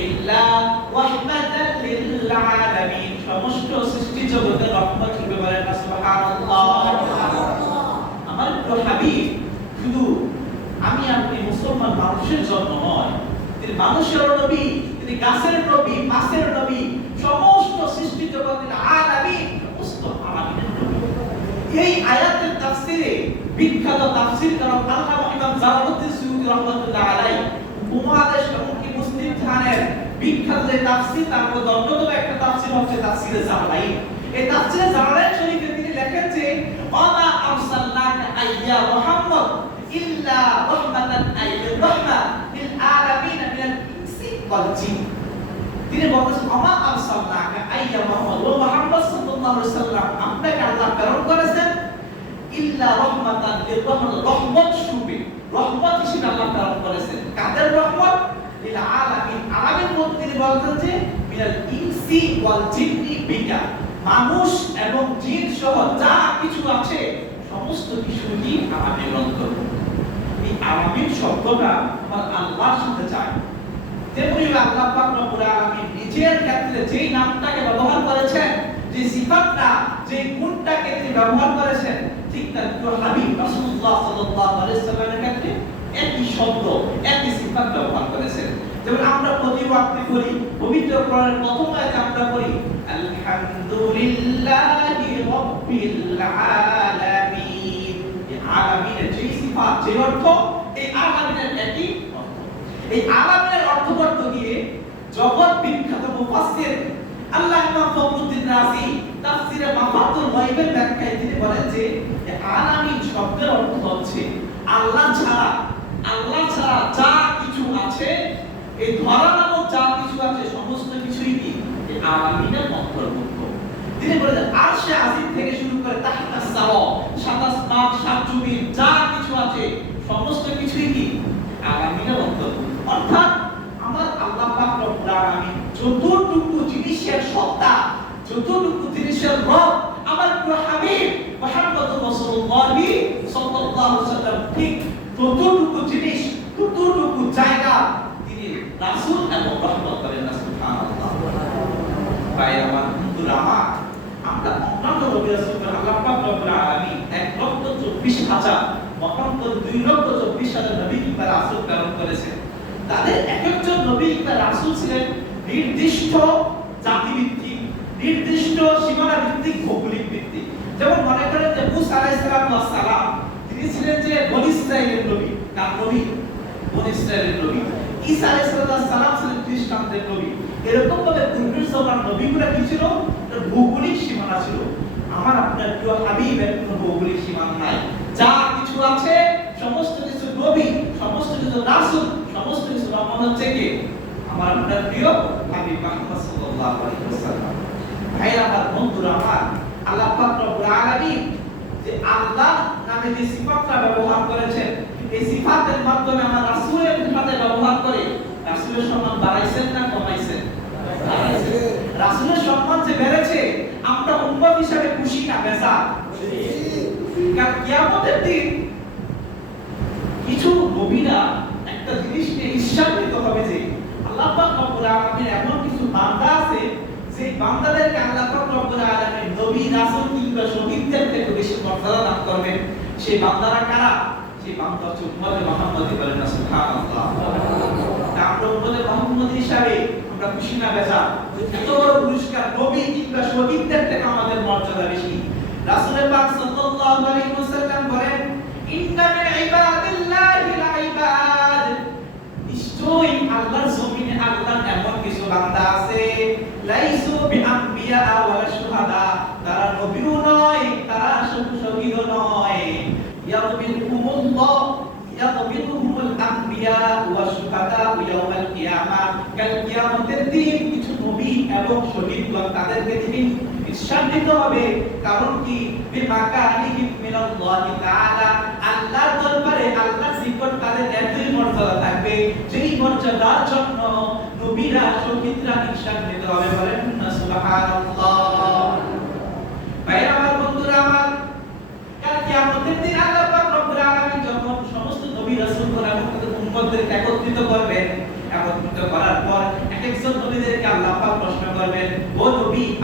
ইল্লা রাহমাতাল লিল আলামিন, সমস্ত সৃষ্টি জগতের রহমত রূপে বলেন সুবহানাল্লাহ। আমার প্রিয় হাবিব শুধু আমি আপনি মুসলমান মানুষের জন্য নয়, তিনি মানুষের নবী, তিনি গাছের নবী, মাছের নবী, সমস্ত সৃষ্টি জগতের আলামিন, সমস্ত আলামিনের নবী। এই আয়াতের তাফসিরে বিখ্যাত তাফসীরকারক আল্লামা ইমাম জালালউদ্দিন সুয়ুতী রাহমাতুল্লাহ আলাইহি উপমহাদেশ এবং কি মুসলিম জাহানের বিখ্যাত যে তাফসীর, তার মধ্যে অন্যতম একটা তাফসীর হচ্ছে তাফসীরে জালালাইন। এই তাফসীরে জালালাইন শরীফে তিনি লেখেন যে ওয়ামা আরসালনাকা আইয়া মুহাম্মদ ইল্লা রাহমাতান লিল রাহমা লিল আলামিন মিনাল ইনসি ওয়াল জিন। তিনি বলছেন ওয়ামা আরসালনাকা আইয়া মুহাম্মদ, ও মুহাম্মদ সাল্লাল্লাহু আলাইহি ওয়াসাল্লাম, আপনাকে আল্লাহ প্রেরণ করেছেন ইল্লা রাহমাতান লিল রাহমা, রহমত স্বরূপে, রহমত হিসেবে আল্লাহ প্রেরণ করেছেন। কাদের রহমত? লিল আলামিন, আলামিন বলতে তিনি বলছেন যে মিনাল ইনসি ওয়াল জিন্নি বিকা, মানুষ এবং জিন সহ যা কিছু আছে সমস্ত কিছুই আলামিনের অন্তর্ভুক্ত। এই আলামিন শব্দটা আমার আল্লাহর সাথে যায়। তেমনি আল্লাহ পাক রব্বুল আলামিন নিজের ক্ষেত্রে যেই নামটাকে ব্যবহার করেছেন, যে সিফাতটা, যে গুণটাকে তিনি ব্যবহার করেছেন, ঠিক তার প্রিয় হাবিব রাসূলুল্লাহ সাল্লাল্লাহু আলাইহি ওয়াসাল্লামের ক্ষেত্রে একই শব্দ, একই সিফাত ব্যবহার করেছেন। যেমন আমরা প্রতি ওয়াক্তে করি, পবিত্র কোরআনের প্রথম আয়াতে আমরা পড়ি আলহামদুলিল্লাহি রাব্বিল আলামিন। এই আলামিনের যে সিফাত, যে অর্থ, এই আলামিনের একই অর্থ। এই আলামিনের অর্থ করতে গিয়ে জগৎ বিখ্যাত মুফাসসির আল্লাহ ইমাম ফখরুদ্দিন রাজি তাফসীরে মাফাতুল গায়বের ব্যাখ্যায় তিনি বলেন যে আলামিন শব্দের অর্থ হচ্ছে আল্লাহ ছাড়া যা কিছু আছে, এই ধরা নামক যা কিছু আছে সমস্ত কিছুই কি এই আলামিনের অন্তর্ভুক্ত। তিনি বলেন আরশে আজিম থেকে শুরু করে তাহতা সাওয়া, সাত আসমান, সাত জমিন, যা কিছু আছে সমস্ত কিছুই কি আলামিনের অন্তর্ভুক্ত। অর্থাৎ আমার আল্লাহ পাক রব্বুল আলামিন যতটুকু জিনিসের সত্তা, যতটুকু জিনিসের রব, আমার প্রিয় হাবিব মুহাম্মদুর রাসূলুল্লাহ সাল্লাল্লাহু আলাইহি ওয়াসাল্লাম ঠিক ততটুকু জিনিস, ততটুকু জায়গা তিনি রাসূল এবং রহমত করেন। সুবহানাল্লাহ। ভাই আমার, বন্ধুরা আমার, আমরা অন্যান্য নবী রাসূলদের আল্লাহ পাক রব্বুল আলামিন 1,24,000 মতান্তর 2,24,000 নবী কিংবা রাসূল প্রেরণ করেছেন। তাদের একজন নবী কিংবা রাসূল ছিলেন নির্দিষ্ট জাতিভিত্তিক, নির্দিষ্ট সীমানা ভিত্তিক, ভৌগোলিক ভিত্তিক। যেমন মনে করেন যে মুসা আলাইহিস সালাম তিনি ছিলেন যে বনী ইসরাইলের নবী। কার নবী? বনী ইসরাইলের নবী। ঈসা আলাইহিস সালাম ছিলেন খ্রিস্টানদের নবী। এরকম ভাবে পূর্বের সবার নবীগুলা কি ছিল? ভৌগোলিক সীমানা ছিল। আমার আপনার প্রিয় হাবিবের কোনো ভৌগোলিক সীমানা নাই। যা কিছু আছে সমস্ত কিছু নবী, সমস্ত কিছু রাসূল, সমস্ত কিছু রহমত হচ্ছে কি আমার আপনার প্রিয় হাবিব মুহাম্মদ সাল্লাল্লাহু আলাইহি ওয়াসাল্লাম। ভাইরা আমার, বন্ধুরা আমার, আল্লাহ পাক রব্বুল আলামিন যে আল্লাহ নামে যে সিফাতটা ব্যবহার করেছেন, এই সিফাতের মাধ্যমে আমার রাসূলের সাথে ব্যবহার করে রাসূলের সম্মান বাড়াইছেন না কমাইছেন? বাড়াইছেন। রাসূলের সম্মান যে বেড়েছে, আমরা উম্মত হিসেবে খুশি না বেজার? খুশি। কারণ কিয়ামতের দিন কিছু নবীরা একটা জিনিস নিয়ে ঈর্ষান্বিত হবে যে আল্লাহ পাক রব্বুল আলামিন এমন কিছু বান্দা আছে যে বান্দাদেরকে আল্লাহ পাক রব্বুল আলামিন নবী, রাসূল কিংবা শহীদদের থেকে বেশি মর্যাদা দান করবেন। সেই বান্দারা কারা? সেই বান্দা হচ্ছে উম্মতে মুহাম্মদী। বলেন না সুবহানাল্লাহ। আমরা উম্মতে মুহাম্মদী হিসাবে আমরা খুশি না বেজার? এত বড় পুরস্কার, নবী কিংবা শহীদদের থেকে আমাদের মর্যাদা বেশি। রাসূল পাক সাল্লাল্লাহু আলাইহি ওয়াসাল্লাম বলেন ইন্না মিন ইবাদিল্লাহিল ইবাদ, নিশ্চয়ই আল্লাহর জমিনে আল্লাহর এমন কিছু বান্দা আছে লাইসু বিআম্বিয়া ওয়ালা শুহাদা, তারা নবীও নয়, তারা শহীদও নয়। ইয়াকবিলুহুমুল আম্বিয়া ওয়া শুহাদা ইয়াউমাল কিয়ামাহ, কাল কিয়ামতের দিন কিছু নবী এবং শহীদগণ তাদেরকে তিনি ঈর্ষান্বিত হবে। কারণ কি? বিমাকানিহিম মিনাল্লাহি তাআলা, আল্লাহর দরবারে, আল্লাহর নিকট তাদের এতই মর্যাদা থাকবে যেই মর্যাদার জন্য নবীরা, শহীদরা ঈর্ষান্বিত হবে। বলেন না সুবহানাল্লাহ। ভাইরা আমার, বন্ধুরা আমার, কাল কিয়ামতের দিন আল্লাহ পাক রব্বুল আলামিন যখন সমস্ত নবী রাসূলগণ এবং তাদের উম্মতদেরকে একত্রিত করবেন, একত্রিত করার পর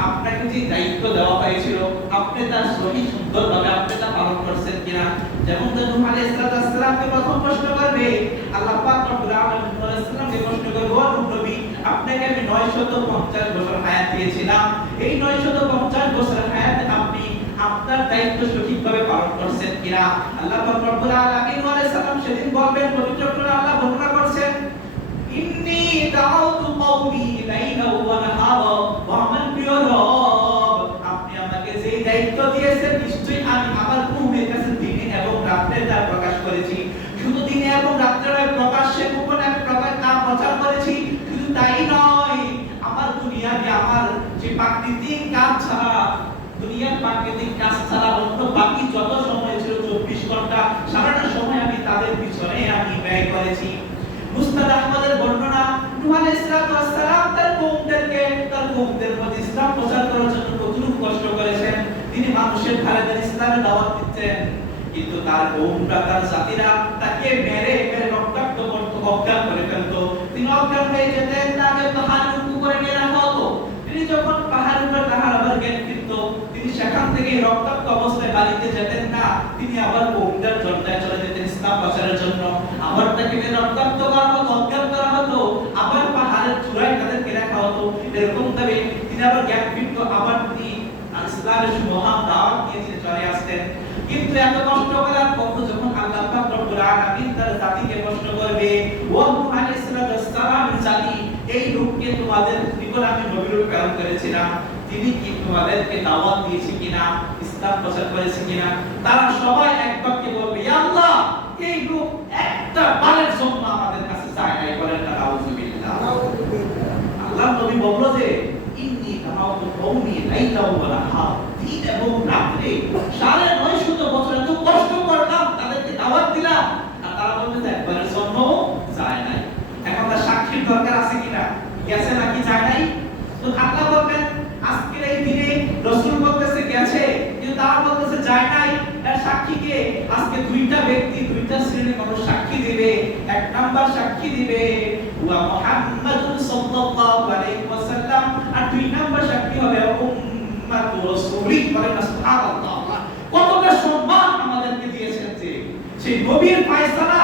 আপনাকে যে দায়িত্ব দেওয়া হয়েছিল আপনি তার সহি সুন্দরভাবে আপনি তা পালন করছেন কিনা। যেমন নূহ আলাইহিস সালামকে প্রথম প্রশ্ন করবে আল্লাহ পাক রব্বুল আলামিন নূহ আলাইহিস সালামকে প্রশ্ন করবে, ও নূহ নবী, আপনাকে আমি 950 বছর হায়াত দিয়েছিলাম, এই 950 বছর হায়াতে আপনি আপনার দায়িত্ব সঠিকভাবে পালন করছেন কিনা। আল্লাহ পাক রব্বুল আলামিন নূহ আলাইহিস সালাম সেদিন বলবেন, পবিত্র কোরআনে আল্লাহ বর্ণনা করছেন, ইন্নী দাউতু কওমি লাইলা ওয়া নাহারা, ওয়া আমার প্রিয় রব, আপনি আমাকে যে দায়িত্ব দিয়েছেন নিশ্চয়ই আমি আমার কওমের কাছে দিনে এবং রাতে তা প্রকাশ করেছি। শুধু দিনে এবং রাতে নয়, প্রকাশ্যে গোপনে আমি প্রচার করেছি। শুধু তাই নয়, আমার দুনিয়াতে আমার যে প্রাকৃতিক কাজ ছাড়া, দুনিয়ার প্রাকৃতিক কাজ ছাড়া অন্য বাকি যত সময় ছিল 24 ঘন্টা, সারাটা সময় আমি তাদের পিছনে আমি ব্যয় করেছি। মুসনাদ আহমদের বর্ণনা, নূহ আলাইহিস সালাম তার কওমদের মধ্যে ইসলাম প্রচার করার জন্য কতটুকু কষ্ট করেছেন। তিনি মানুষের ধারে ধারে ইসলামের দাওয়াত দিচ্ছেন, কিন্তু তার কওমরা, তার জাতিরা তাকে মেরে মেরে রক্তাক্ত করত, অজ্ঞান করে ফেলতো। তিনি অজ্ঞান হয়ে যেতেন, তাকে পাহাড়ের উপর করে নিয়ে রাখা হতো। তিনি যখন পাহাড়ের উপর তাহার আবার জ্ঞান ফিরত, তিনি সেখান থেকে রক্তাক্ত অবস্থায় বাড়িতে যেতেন না, তিনি আবার কওমদের জন্নায় চলে যেতেন ইসলাম প্রচারের জন্য। আবার তাকে রক্তাক্ত করা হতো, অজ্ঞান করা হতো, আবার পাহাড়ের চূড়ায় তাদেরকে রাখা হতো। এরকম ভাবে তিনি আবার জ্ঞান ফিরত, আবার তিনি ইসলামের মহান দাওয়াত নিয়ে তিনি চলে আসতেন। কিন্তু এত কষ্ট করার পর যখন আল্লাহ পাক রব্বুল আলামিন তার জাতিকে প্রশ্ন করবে, ও নূহ আলাইহিস সালামের জাতি, এই লোককে তোমাদের নিকট আমি নবী প্রেরণ করেছিলাম, তিনি কি তোমাদেরকে দাওয়াত দিয়েছে কিনা, ইসলাম প্রচার করেছে কিনা? তারা সবাই এক বাক্যে বলবে, ইয়া আল্লাহ, এই লোক একটা বারের জন্য আমাদের কাছে চায় নাই। বলেন না নাউযুবিল্লাহ। আল্লাহ নবী বলল যে ইন্নী দাওয়াতু কওমি লাইলা ওয়া নাহার, দিন এবং রাতে 950 বছর এত কষ্ট করলাম, তাদেরকে দাওয়াত দিলাম, আর তারা বলবে যে একবারের জন্য চায় নাই। এখন তার সাক্ষীর দরকার আছে কিনা, গেছে নাকি যায় নাই? তো আল্লাহ বলবেন আজকের এই দিনে রাসূল বলতেছে গেছে, কিন্তু তারা বলতেছে যায় নাই। এর সাক্ষী কে? আজকে দুইটা ব্যক্তি, দুইটা শ্রেণীর মানুষ সাক্ষী দিবে। এক নাম্বার সাক্ষী দিবে ওয়া মুহাম্মাদুন সাল্লাল্লাহু আলাইহি ওয়াসাল্লাম, আর দুই নাম্বার সাক্ষী হবে উম্মাতু রাসূলি। বলেন সুবহানাল্লাহ। কতটা সম্মান আমাদেরকে দিয়েছেন যে সেই নবীর ফয়সালা